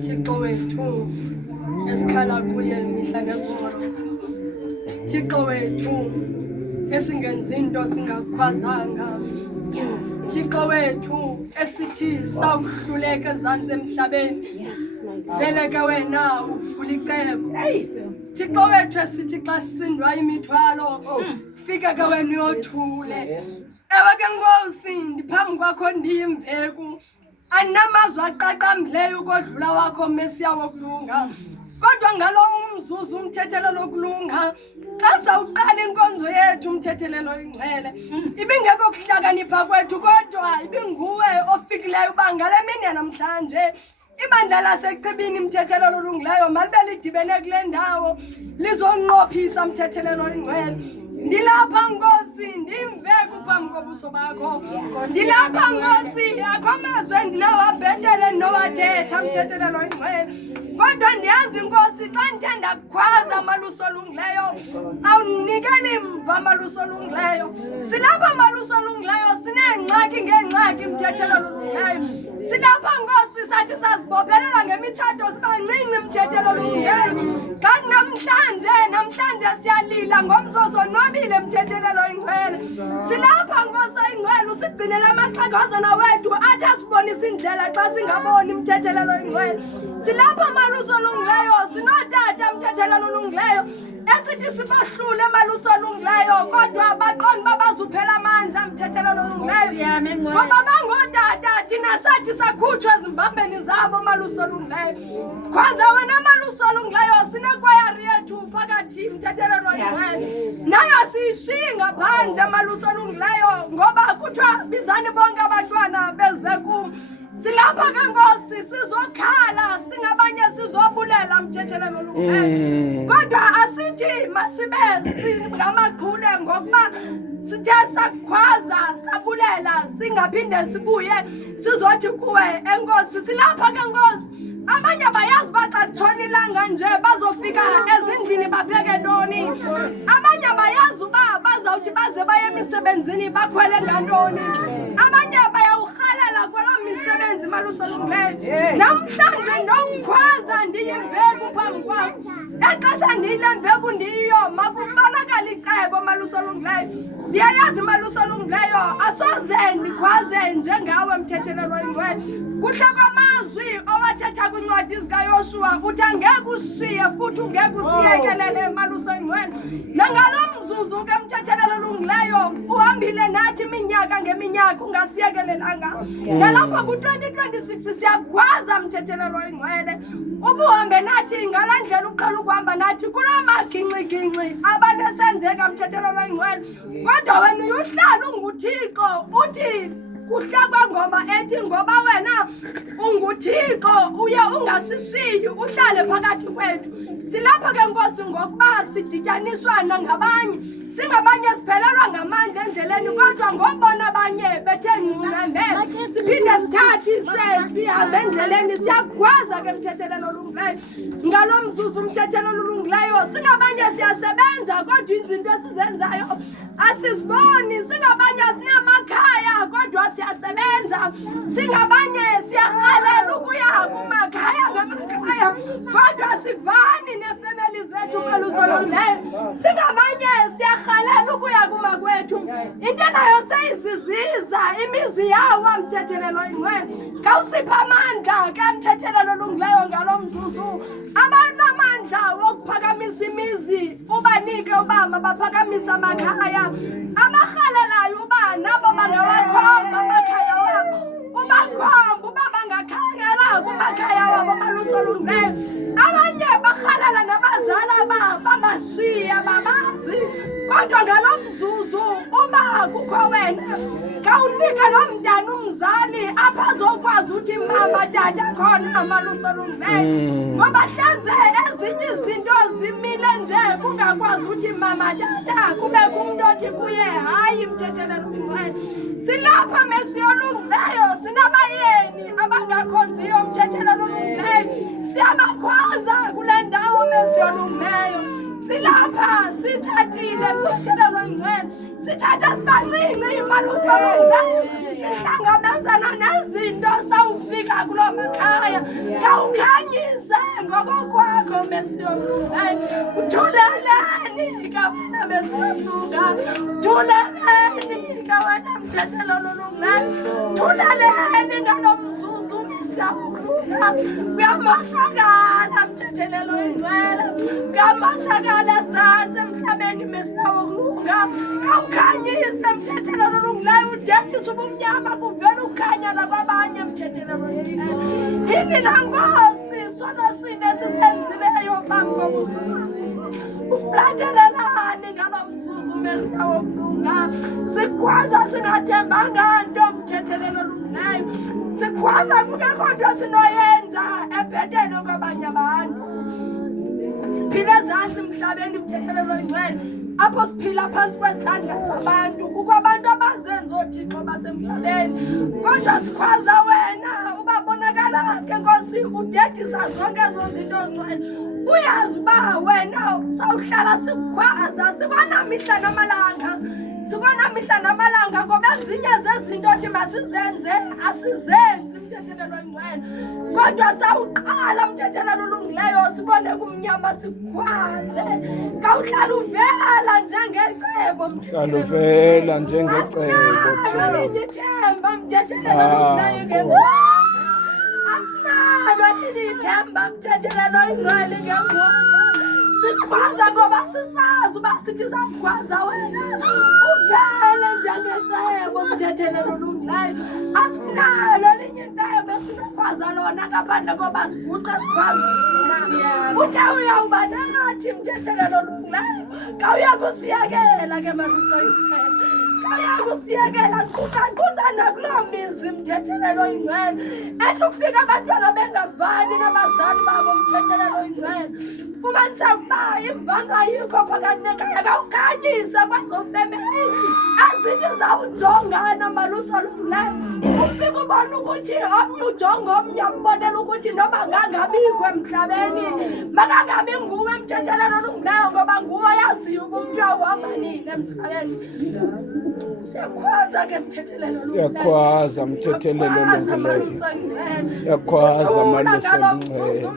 Thixo wethu esikhala kuye mihla ngezolo, Thixo wethu esingenza into singakukhwazanga, Thixo wethu esithi sawuhluleka ezantsi emhlabeni vele ke wena uvula icebo. Thixo wethu esithi xa sisindwa imithwalo fika ke wena uyothule. Ewe ke Nkosi, ndiphambi kwakho ndiyimveku, anamazwi aqaqambileyo ukodlula wakho Mesiya wokulunga. Kodwa ngalo umzuzu umthethelelo lokulunga, xa sawuqala inkonzo yethu umthethelelo ingcwele, ibingekho kuhlakanipha kwethu kodwa ibinguwe ofikileyo uba ngale mini yanamhlanje ibandla lasechibini umthethelelo olungileyo malibe lidibene kule ndawo lizonqophisa umthethelelo ingcwele. Ndilapha Nkosi, ndimveku phambi kobuso bakho. Ndilapha Nkosi, akho mazwi endinawabhetele nowathetha umthethelelo ingcwele. Kodwa ndiyazi Nkosi, xa ndithe ndakukhwaza amaluso olungileyo awunikeli mva amaluso olungileyo. Silapha amaluso olungileyo sineengxaki ngeengxaki umthethelelo olungileyo. Silapha Nkosi sathi sazibophelela ngemitshato sibancinci umthethelelo olungileyo. Kanti namhlanje siyalila ngomzozo nobile umthethelelo ingcwele. Silapha Nkosi ingcwele usigcinele amaxhegozana wethu athi asibonisa indlela xa singaboni umthethelelo ingcwele. Silapha amaluso olungileyo sinotata umthethelelo olungileyo esithi sibahlule amaluso olungileyo kodwa baqonda uba bazuphela amandla umthethelelo olungileyo. Ngoba bangotata thina sathi sakhutshwa ezimbambeni zabo amaluso olungileyo. Sikhwaze wena amaluso olungileyo sinekwayari yethu phakathi umthethelelo ingcwele. Nayo siyishiyi ngaphandle amaluso olungileyo ngoba kuthiwa bizani bonke abantwana beze kum. Silapha ke Nkosi sizokhala singabanye sizobulela mthethelelo olungileyo. Kodwa asithi masibe singamaqhule ngokuba sithe sakhwaza sabulela singaphinde sibuye sizothi kuwe enkosi. Silapha ke Nkosi abanye bayazi baxa kutshona ilanga nje bazofika ezindlini bapheke ntoni. Abanye bayazi uba bazawuthi baze baye emisebenzini bakhwele ngantoni. Abanye bayawurhalela kwaloo misebenzi Malusi Olungileyo. Namhlanje ndokukhwaza ndiyimveku phambi kwakho. Exesha ndiyile mveku ndiyo makubonakala icebo Malusi Olungileyo. Ndiyayazi Malusi Olungileyo asoze ndikhwaze njengawe mthethelelo oyingcwele. Kuhle kwamazwi owathetha kwincwadi zikaYoshua uthi angeke usishiye futhi ungeke usiyekelele Malusi Oyingcwele. Nangalo mzuzu ke mthethelelo olungileyo uhambile nathi iminyaka ngeminyaka ungasiyekelelanga. Nalapha ku-2026 siyakhwaza mthethelelo oyingcwele ubuhambe nathi ngala ndlela uqala ukuhamba nathi kulaa magingxigingxi abantu esenzeka mthethelelo oyingcwele. Kodwa wena uyohlala unguThixo uthi kuhle kwengoma ethi ngoba wena unguThixo uye ungasishiyi uhlale phakathi kwethu. Silapha ke Nkosi ngokuba sidityaniswa nangabanye singabanye siphelelwa ngamandla endleleni kodwa ngobona abanye bethe ngcungembele siphinde sithathi sihambe endleleni. Siyakhwaza ke mthethelelo olungileyo ngalo mzuzu mthethelelo olungileyo singabanye siyasebenza kodwa izinto esizenzayo asiziboni. Singabanye sinamakhaya kodwa siyasebenza. Singabanye siyarhalela ukuya kumakhaya ngamakhaya kodwa sivani neefemeli zethu Malusi Olungileyo. Singabanye siyarhalela ukuya kumakwethu into nayo seyiziziza imizi yawo mthethelelo oyingcwele. Khawusipha amandla ke mthethelelo olungileyo ngalo mzuzu abanamandla wokuphakamisa imizi ubanike uba mabaphakamise amakhaya abarhalelayo uba nabo bangawakhomba amakhaya wabo ubakhomba uba bangakhangela kumakhaya wabo Malusi Olungileyo. Abanye barhalela nabazala babashiye babazi kodwa ngalo mzuzu uba kukho wena khawunike lo mntana umzali apha azokwazi uthi mama tata khona Malusi Olungileyo. Ngoba hlenze ezinye izinto zimile nje kungakwazi uthi mama tata kube kumntu othi kuye hayi mthethelelo oyingcwele. Silapha Mesi Olungileyo sinabayeni abangakhonziyo mthethelelo olungileyo. Siyabakhwaza kule ndawo Mesi Olungileyo. Silapha sitshatile mthethelelo oyingcwele sithatha sibancinci Malusi Olungileyo sihlangabezana nezinto sawufika kuloo makhaya. Khawukhanyise ngokokwakho Mesi Olungileyo. Uthuleleni ke wena Mesi Olungileyo. Thuleleni ke wena mthethelelo olungileyo. Thuleleni ngalo mzuzu siyawukhula. Kuyamoshakala mthethelelo oyingcwele. Kuyamoshakala ezantsi emhlabeni Mesi wokulunga. Khawukhanyise mthethelelo olungileyo udedise ubumnyama kuvele ukhanya nakwabanye mthethelelo oyingcwele. Yini na Nkosi sono sine sisenzileyo phambi kobuso usiplathelelani ngalo mzuzu Mesi wokulunga. Sikhwaza singathembanga nto mthethelelo olungileyo. Sikhwaza kungekho nto sinoyenza ebhetele kwabanye abantu. Siphila ezantsi emhlabeni mthethelelo oyingcwele apho siphila phantsi kwezandla zabantu. Kukho abantu abazenza oothixo basemhlabeni kodwa sikhwaza wena ubabonakala ke Nkosi udedisa zonke ezo zinto ngcwele. Uyazi uba wena sawuhlala sikhwaza sibona mihla namalanga sibona mihla namalanga ngoba ezinye zezinto othi masizenze asizenzi mthethelelo oyingcwele. Kodwa sawuqala mthethelelo olungileyo sibone kumnyama sikhwaze. Khawuhlala uvela njengecebo mthethelelo. Uvela njengecebo Thixo. Ndithemba mthethelelo olungileyo. Asinalo ithemba mthethelelo oyingcwele ngengubo. Sikhwaza ngoba sisazi uba sithi sakhwaza wena uvele njengecebo mthethelelo olungileyo. Asinalo linye icebo esinokhwaza lona ngaphandle koba siguqe sikhwaza. Uthe uyawuba nathi mthethelelo olungileyo. Khawuya kusiyakela ke Malusi Oyingcwele. Kusiyekela quqa nakuloo mizi mthethelelo ingcwele. Ethi ufika abantwana bengabani nabazali babo mthethelelo ingcwele. Fumanisa ukuba imvano ayikho phakathi nekhaya, kawukhanyise kwezo family azithi zawujongana maluso olungileyo. Ufika ubona ukuthi omnye ujonga omnye ambonela ukuthi noba ngangabikho emhlabeni makangabi nguwe mthethelelo olungileyo, ngoba nguwe yaziyo uba umntu uyawuhamba nini emhlabeni. Siyakhwaza ke mthethelelo olungileyo. Siyakhwaza mthethelelo olungileyo. Siyakhwaza maluso olungileyo.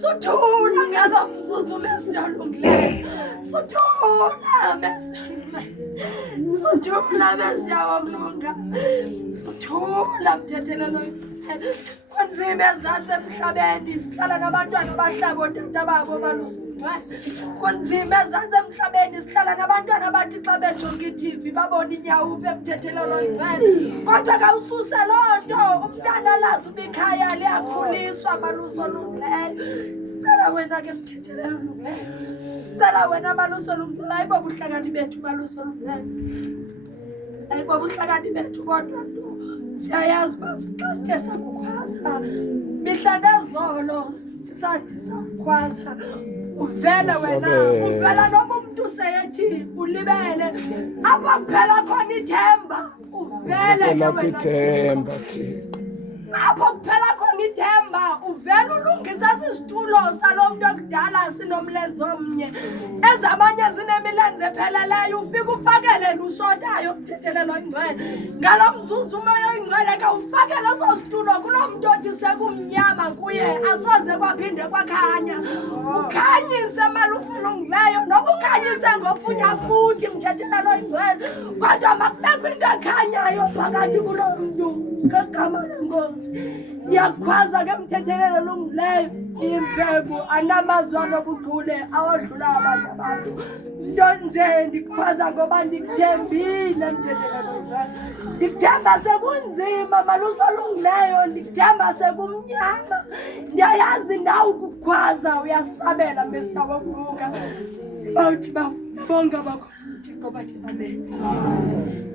Suthula ngalo mzuzu mesiyalungileyo. Suthula mesiyalungileyo. Suthula mesiyalunga. Suthula mthethelelo olungileyo. Kunzima ezantsi emhlabeni sihlala nabantwana abahlaba ootata babo baluso olungileyo. Kunzima ezantsi emhlabeni sihlala nabantwana abathi xa bejonga iTV babona inyawuphi emthethelelo olungileyo. Kodwa kawususe loo nto, umntana lazi uba ikhaya liyakhuliswa maluso olungileyo. Sicela wena ke mthethelelo olungileyo. Sicela wena maluso olungileyo. Ayibo buhlakani bethu maluso olungileyo. Ayibo buhlakani bethu kodwa nto. Siyayazi uba xa sithe sakukhwaza mihla nezolo sathi sakukhwaza uvele wena, uvela noba umntu seyethi ulibele apho kuphela khona ithemba. Uvele ke wena ithemba apho kuphela khona ithemba. Uvele ulungisa sisitulo salo mntu okudala sinomlenze omnye, ezamanye zinemilenze epheleleyo. Ufika ufakele lushotayo mthethelelo ingcwele. Ngalo mzuzu umoya oyingcwele ke ufakele eso situlo kulo mntu othi sekumnyama kuye asoze kwaphinde kwakhanya. Ukhanyise maluso olungileyo, noba ukhanyise ngofunyafuthi mthethelelo ingcwele, kodwa makubekho into ekhanyayo phakathi kulo mntu ngegama lenkosi. Ndiyakhwaza ke mthethelelo olungileyo. Impeku anamazwi anobuchule awodlula abanye abantu. Nto nje ndikhwaza ngoba ndikuthembile mthethelelo olungileyo. Ndikuthemba sekunzima maluso olungileyo, ndikuthemba sekumnyama. Ndiyayazi nawe ukukhwaza uyasabela mesiyawo kulunga. Bawuthi bonke abakhona uThixo bathi amen.